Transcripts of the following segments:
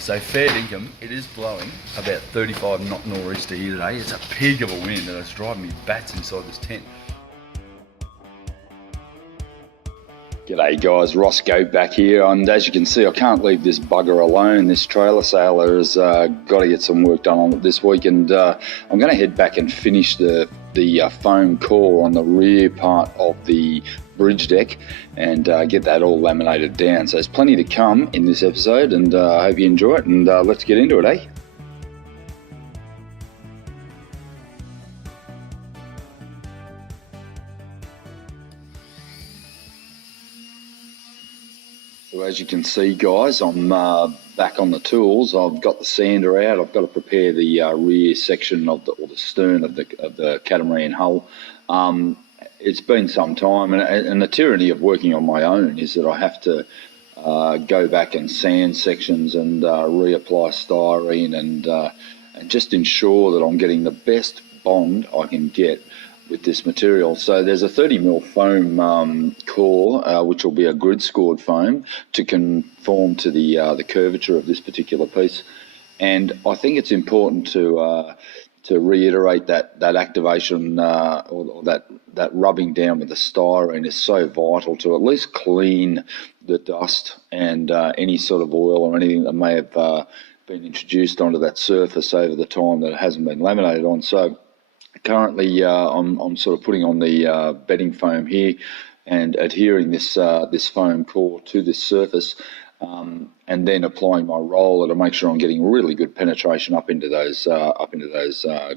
So fair dinkum, it is blowing about 35 knot nor'easter here today. It's a pig of a wind and it's driving me bats inside this tent. G'day guys, Ross back here, and as you can see I can't leave this bugger alone. This trailer sailor has got to get some work done on it this week, and I'm going to head back and finish the foam core on the rear part of the bridge deck and get that all laminated down. So there's plenty to come in this episode, and I hope you enjoy it, and let's get into it, eh? So as you can see guys, I'm back on the tools. I've got the sander out. I've got to prepare the rear section of the stern of the catamaran hull. It's been some time, and the tyranny of working on my own is that I have to go back and sand sections and reapply styrene and just ensure that I'm getting the best bond I can get with this material. So there's a 30mm foam core, which will be a grid scored foam to conform to the curvature of this particular piece. And I think it's important to reiterate that activation or that rubbing down with the styrene is so vital to at least clean the dust and any sort of oil or anything that may have been introduced onto that surface over the time that it hasn't been laminated on. So currently I'm sort of putting on the bedding foam here and adhering this foam core to this surface, and then applying my roller to make sure I'm getting really good penetration up into those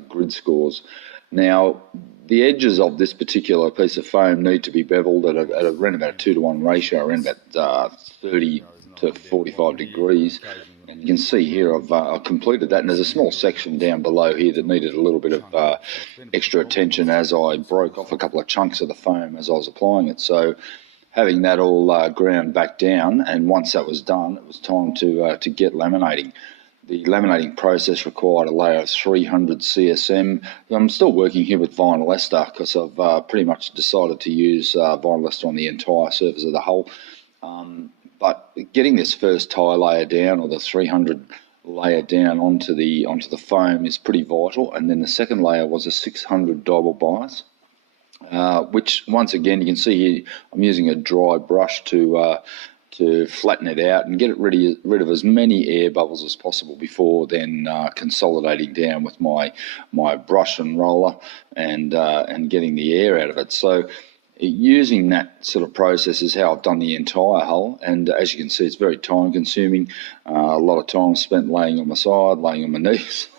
grid scores. Now the edges of this particular piece of foam need to be beveled at around about a 2-to-1 ratio, around about 30 to 45 degrees. And you can see here I've completed that, and there's a small section down below here that needed a little bit of extra attention as I broke off a couple of chunks of the foam as I was applying it. So having that all ground back down, and once that was done, it was time to get laminating. The laminating process required a layer of 300 CSM. I'm still working here with vinyl ester because I've pretty much decided to use vinyl ester on the entire surface of the hull. But getting this first tie layer down, or the 300 layer down onto the foam, is pretty vital. And then the second layer was a 600 double bias, which once again you can see here I'm using a dry brush to flatten it out and get rid of as many air bubbles as possible before then consolidating down with my brush and roller and getting the air out of it. So using that sort of process is how I've done the entire hull, and as you can see it's very time consuming. A lot of time spent laying on my side, laying on my knees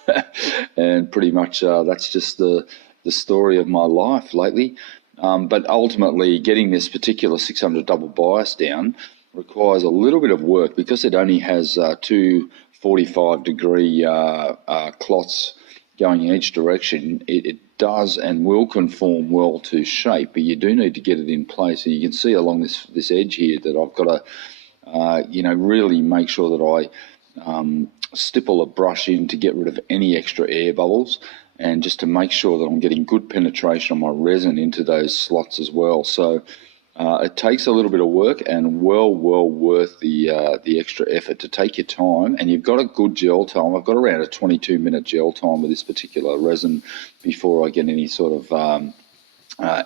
and pretty much that's just the story of my life lately. But ultimately getting this particular 600 double bias down requires a little bit of work because it only has two 45-degree cloths going in each direction. It does and will conform well to shape, but you do need to get it in place. And you can see along this edge here that I've got to really make sure that I stipple a brush in to get rid of any extra air bubbles, and just to make sure that I'm getting good penetration on my resin into those slots as well. So it takes a little bit of work, and well worth the extra effort to take your time. And you've got a good gel time. I've got around a 22-minute gel time with this particular resin before I get any sort of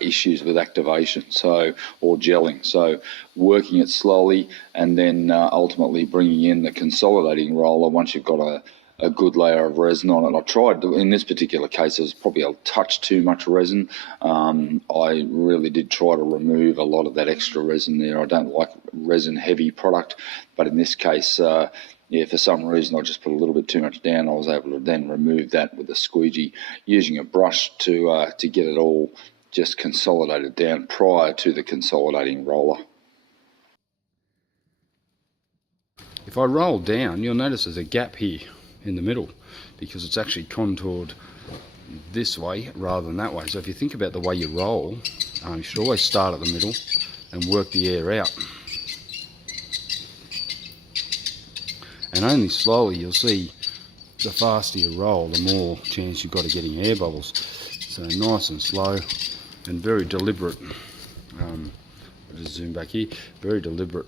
issues with activation, or gelling. So working it slowly, and then ultimately bringing in the consolidating roller once you've got a good layer of resin on it. I tried in this particular case, it was probably a touch too much resin. I really did try to remove a lot of that extra resin there. I don't like resin heavy product, but in this case, for some reason I just put a little bit too much down. I was able to then remove that with a squeegee using a brush to get it all just consolidated down prior to the consolidating roller. If I roll down, you'll notice there's a gap here in the middle because it's actually contoured this way rather than that way. So if you think about the way you roll, you should always start at the middle and work the air out. And only slowly, you'll see, the faster you roll, the more chance you've got of getting air bubbles. So nice and slow and very deliberate. I'll just zoom back here. Very deliberate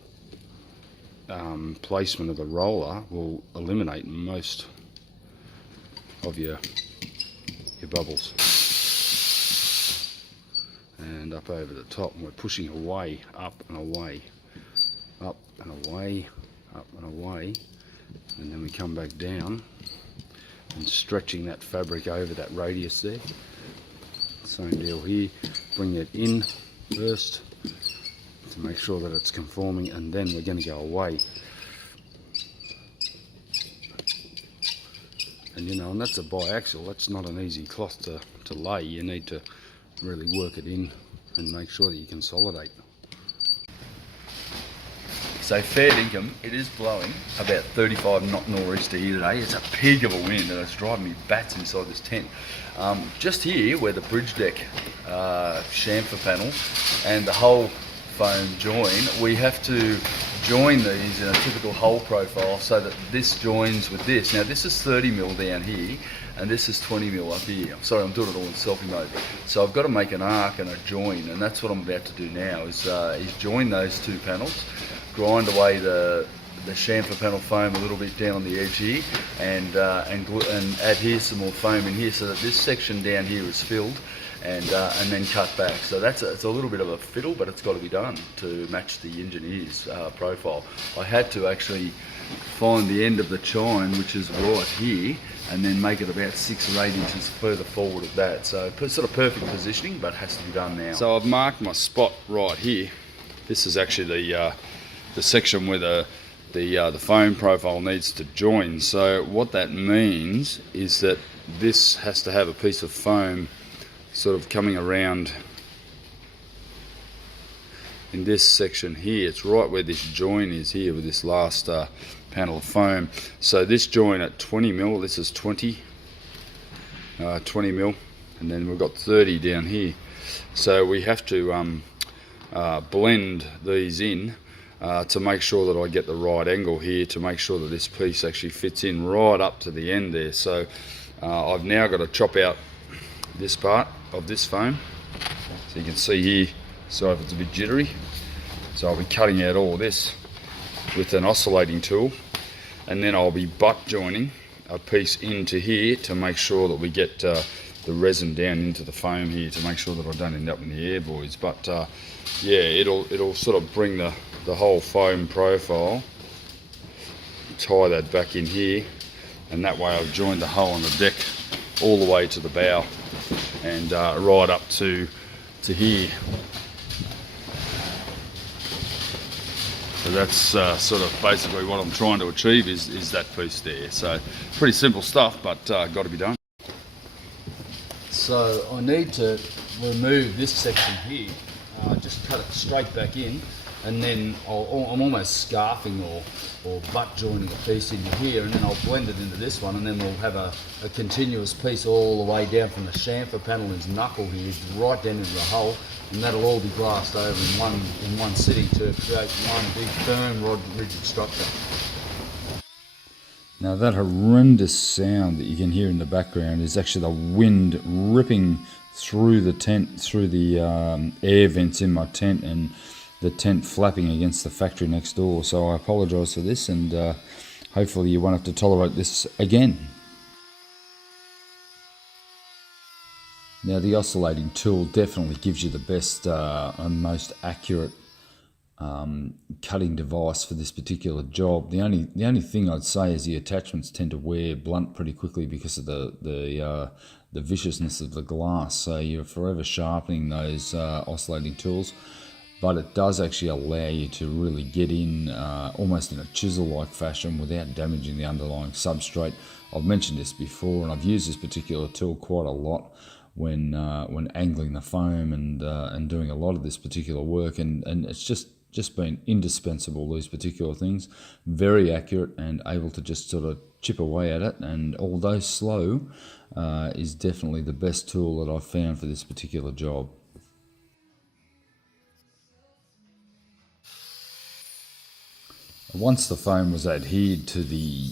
placement of a roller will eliminate most of your bubbles. And up over the top, and we're pushing away, up and away, up and away, up and away, and then we come back down and stretching that fabric over that radius there. Same deal here, bring it in first to make sure that it's conforming, and then we're going to go away. And you know, and that's a biaxial, that's not an easy cloth to lay. You need to really work it in and make sure that you consolidate. So fair dinkum, it is blowing about 35 knot nor'easter here today. It's a pig of a wind and it's driving me bats inside this tent. Just here where the bridge deck chamfer panel and the hull foam join, we have to join these in a typical hull profile so that this joins with this. Now this is 30mm down here and this is 20mm up here. Sorry, I'm doing it all in selfie mode. So I've got to make an arc and a join, and that's what I'm about to do now, is join those two panels, grind away the chamfer panel foam a little bit down on the edge here, and adhere some more foam in here so that this section down here is filled, and then cut back. So it's a little bit of a fiddle, but it's got to be done to match the engineer's profile. I had to actually find the end of the chine, which is right here, and then make it about 6 or 8 inches further forward of that. So sort of perfect positioning, but has to be done now. So I've marked my spot right here. This is actually the section where the foam profile needs to join. So what that means is that this has to have a piece of foam sort of coming around in this section here. It's right where this join is here with this last panel of foam. So this join at 20mm, this is 20mm, and then we've got 30 down here. So we have to blend these in to make sure that I get the right angle here, to make sure that this piece actually fits in right up to the end there. So I've now got to chop out this part of this foam, so you can see here, so if it's a bit jittery, so I'll be cutting out all this with an oscillating tool, and then I'll be butt joining a piece into here to make sure that we get the resin down into the foam here, to make sure that I don't end up in the air, boys. But yeah, it'll sort of bring the whole foam profile, tie that back in here, and that way I've joined the hull on the deck all the way to the bow and right up to here. So that's sort of basically what I'm trying to achieve is that piece there. So pretty simple stuff, but got to be done. So I need to remove this section here, just cut it straight back in, and then I'm almost scarfing or butt joining a piece into here, and then I'll blend it into this one, and then we'll have a continuous piece all the way down from the chamfer panel's knuckle here right down into the hull, and that'll all be glassed over in one sitting to create one big firm rod rigid structure. Now that horrendous sound that you can hear in the background is actually the wind ripping through the tent, through the air vents in my tent, and the tent flapping against the factory next door. So I apologise for this, and hopefully you won't have to tolerate this again. Now the oscillating tool definitely gives you the best and most accurate cutting device for this particular job. The only thing I'd say is the attachments tend to wear blunt pretty quickly because of the viciousness of the glass. So you're forever sharpening those oscillating tools. But it does actually allow you to really get in almost in a chisel-like fashion without damaging the underlying substrate. I've mentioned this before, and I've used this particular tool quite a lot when angling the foam and doing a lot of this particular work, and it's just been indispensable, these particular things. Very accurate and able to just sort of chip away at it, and although slow, is definitely the best tool that I've found for this particular job. Once the foam was adhered to the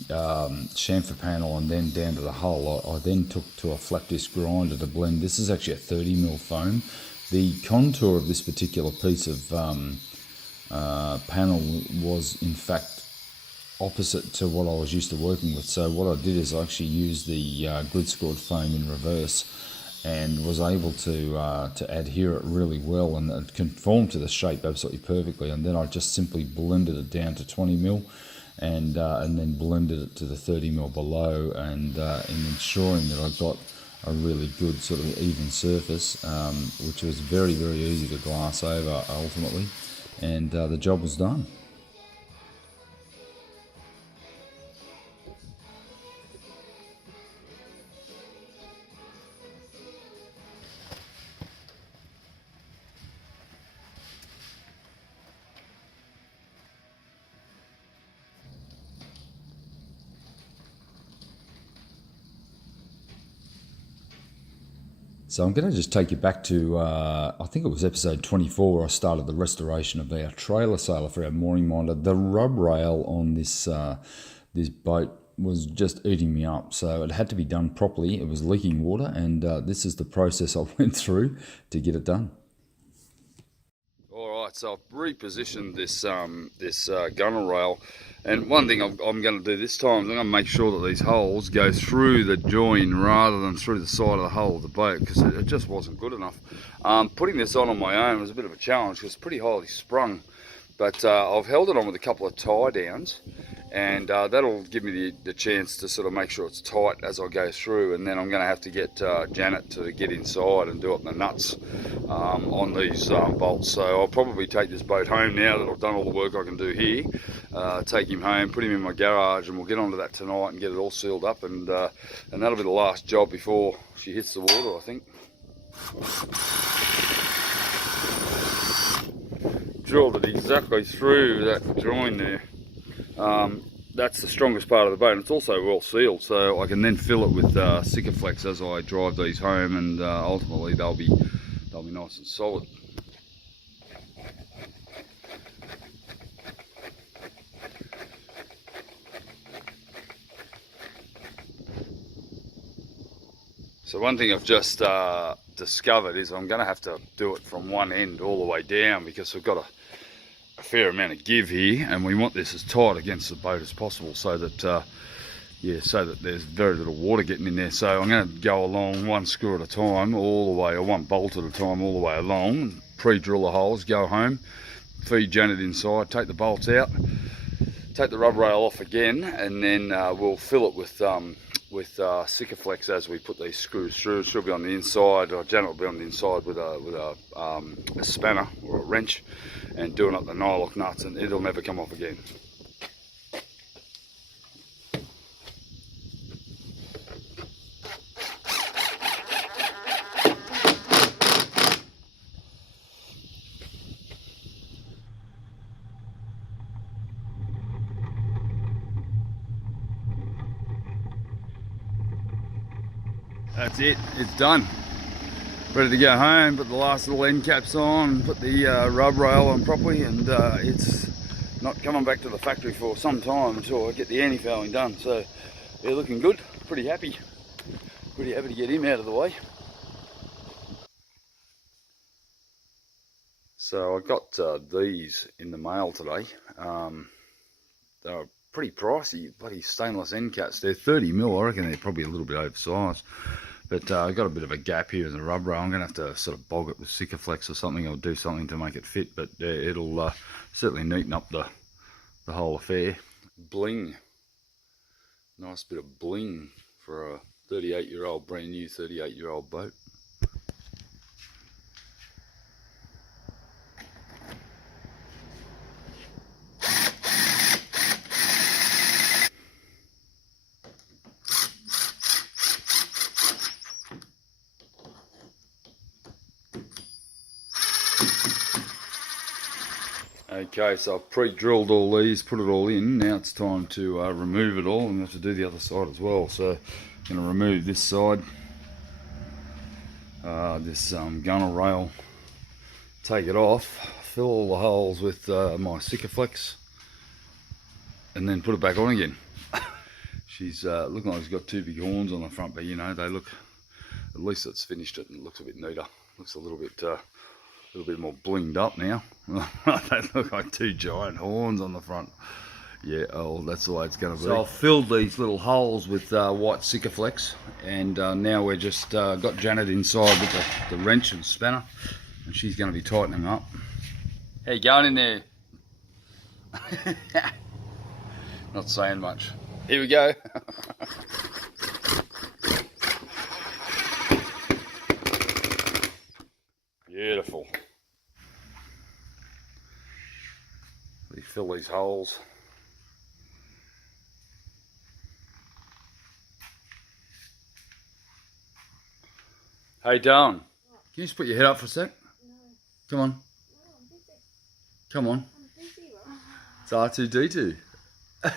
chamfer panel and then down to the hull, I then took to a flat disc grinder to blend. This is actually a 30mm foam. The contour of this particular piece of panel was in fact opposite to what I was used to working with. So what I did is I actually used the grid scored foam in reverse, and was able to adhere it really well, and it conformed to the shape absolutely perfectly. And then I just simply blended it down to 20 mil, and then blended it to the 30 mil below, and in ensuring that I got a really good sort of even surface, which was very, very easy to glass over ultimately, and the job was done. So I'm going to just take you back to, I think it was episode 24, where I started the restoration of our trailer sailor for our mooring minder. The rub rail on this this boat was just eating me up, so it had to be done properly. It was leaking water, and this is the process I went through to get it done. All right, so I've repositioned this gunwale rail, and one thing I'm going to do this time is I'm going to make sure that these holes go through the join rather than through the side of the hull of the boat, because it just wasn't good enough. Putting this on my own was a bit of a challenge because it's pretty highly sprung, but I've held it on with a couple of tie downs, and that'll give me the chance to sort of make sure it's tight as I go through. And then I'm going to have to get Janet to get inside and do up the nuts on these bolts. So I'll probably take this boat home now that I've done all the work I can do here, take him home, put him in my garage, and we'll get onto that tonight and get it all sealed up, and that'll be the last job before she hits the water, I think. Drilled it exactly through that join there. That's the strongest part of the boat, and it's also well sealed, so I can then fill it with Sikaflex as I drive these home, and ultimately they'll be nice and solid. So one thing I've just discovered is I'm going to have to do it from one end all the way down, because we've got a fair amount of give here, and we want this as tight against the boat as possible, so that so that there's very little water getting in there. So I'm going to go along one screw at a time all the way, or one bolt at a time all the way along, pre-drill the holes, go home, feed Janet inside, take the bolts out, take the rub rail off again, and then we'll fill it with Sikaflex as we put these screws through. She'll be on the inside, or Janet will be on the inside with a spanner or a wrench, and doing up the nylock nuts, and it'll never come off again. That's it, it's done. Ready to go home, put the last little end caps on, put the rub rail on properly, and it's not coming back to the factory for some time until I get the anti-fouling done. So they're looking good, pretty happy to get him out of the way. So I got these in the mail today. They were pretty pricey, bloody stainless end caps. They're 30 mil, I reckon they're probably a little bit oversized. But I've got a bit of a gap here in the rub rail. I'm going to have to sort of bog it with Sikaflex or something, or do something to make it fit, but it'll certainly neaten up the whole affair. Bling. Nice bit of bling for a 38-year-old, brand new 38-year-old boat. Okay, so I've pre-drilled all these, put it all in. Now it's time to remove it all, and I have to do the other side as well. So I'm going to remove this side, this gunwale rail, take it off, fill all the holes with my Sikaflex, and then put it back on again. She's looking like she's got two big horns on the front, but you know, they look, at least it's finished it and it looks a bit neater. Looks a little bit more blinged up now. They look like two giant horns on the front. Yeah, oh, that's the way it's going to be. So I've filled these little holes with white Sikaflex, and now we're just got Janet inside with the wrench and spanner, and she's going to be tightening them up. How you going in there? Not saying much. Here we go. Beautiful. We fill these holes. How you doing? Can you just put your head up for a sec? No. Come on. No, I'm busy. Come on. I'm busy, right? It's R2D2. I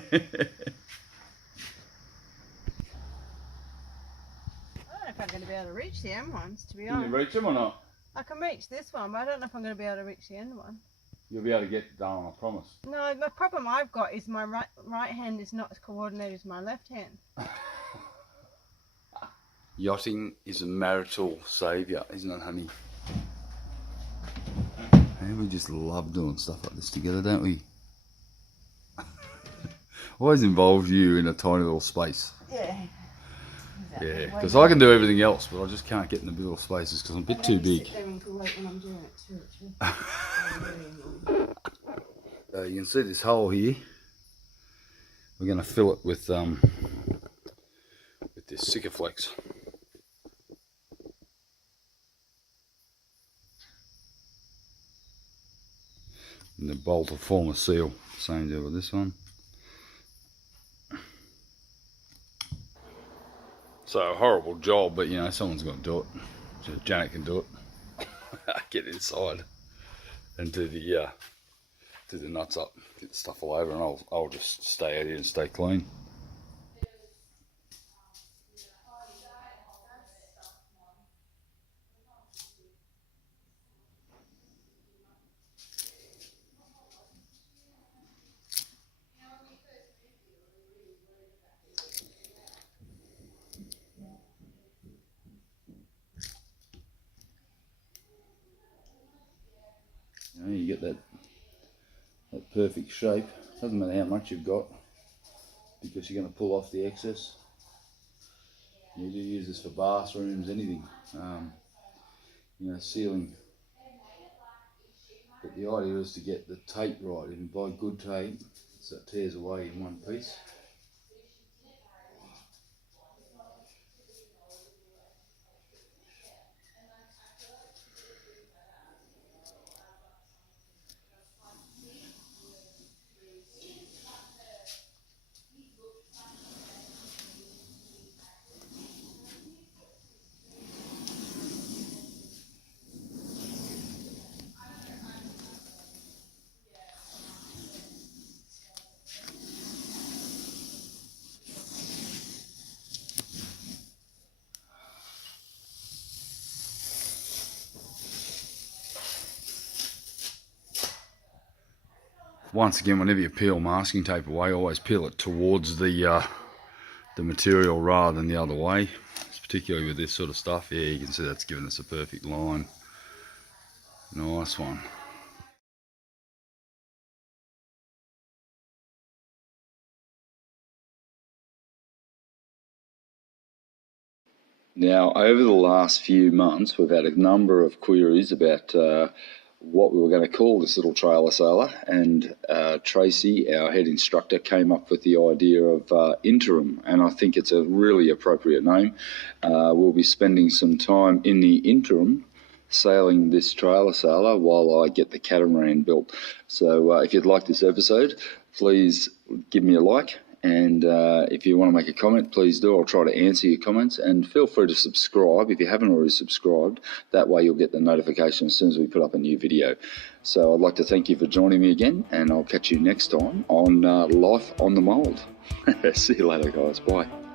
don't know if I'm going to be able to reach the end ones, to be honest. Can you reach them or not? I can reach this one, but I don't know if I'm going to be able to reach the end one. You'll be able to get it done, I promise. No, the problem I've got is my right hand is not as coordinated as my left hand. Yachting is a marital saviour, isn't it, honey? Hey, we just love doing stuff like this together, don't we? Always involves you in a tiny little space. Yeah. Exactly. Yeah, because I can do everything else, but I just can't get in the little spaces because I'm a bit too big. Sit there and gloat when I'm doing it too, you can see this hole here. We're going to fill it with this Sikaflex. And the bolt will form a seal. Same deal with this one. So, horrible job, but you know, someone's got to do it. So Janet can do it. Get inside and do the nuts up, get the stuff all over, and I'll just stay out here and stay clean. You know, you get that perfect shape. Doesn't matter how much you've got, because you're going to pull off the excess. You do use this for bathrooms, anything, you know, ceiling. But the idea is to get the tape right. If you buy good tape, so it tears away in one piece. Once again, whenever you peel masking tape away, always peel it towards the material rather than the other way. Particularly with this sort of stuff. Yeah, you can see that's giving us a perfect line. Nice one. Now, over the last few months, we've had a number of queries about what we were going to call this little trailer sailor, and Tracy, our head instructor, came up with the idea of interim, and I think it's a really appropriate name. We'll be spending some time in the interim sailing this trailer sailor while I get the catamaran built. So if you'd like this episode, please give me a like. And if you want to make a comment, please do. I'll try to answer your comments, and feel free to subscribe if you haven't already subscribed. That way you'll get the notification as soon as we put up a new video. So I'd like to thank you for joining me again, and I'll catch you next time on Life on the Mould. See you later, guys. Bye.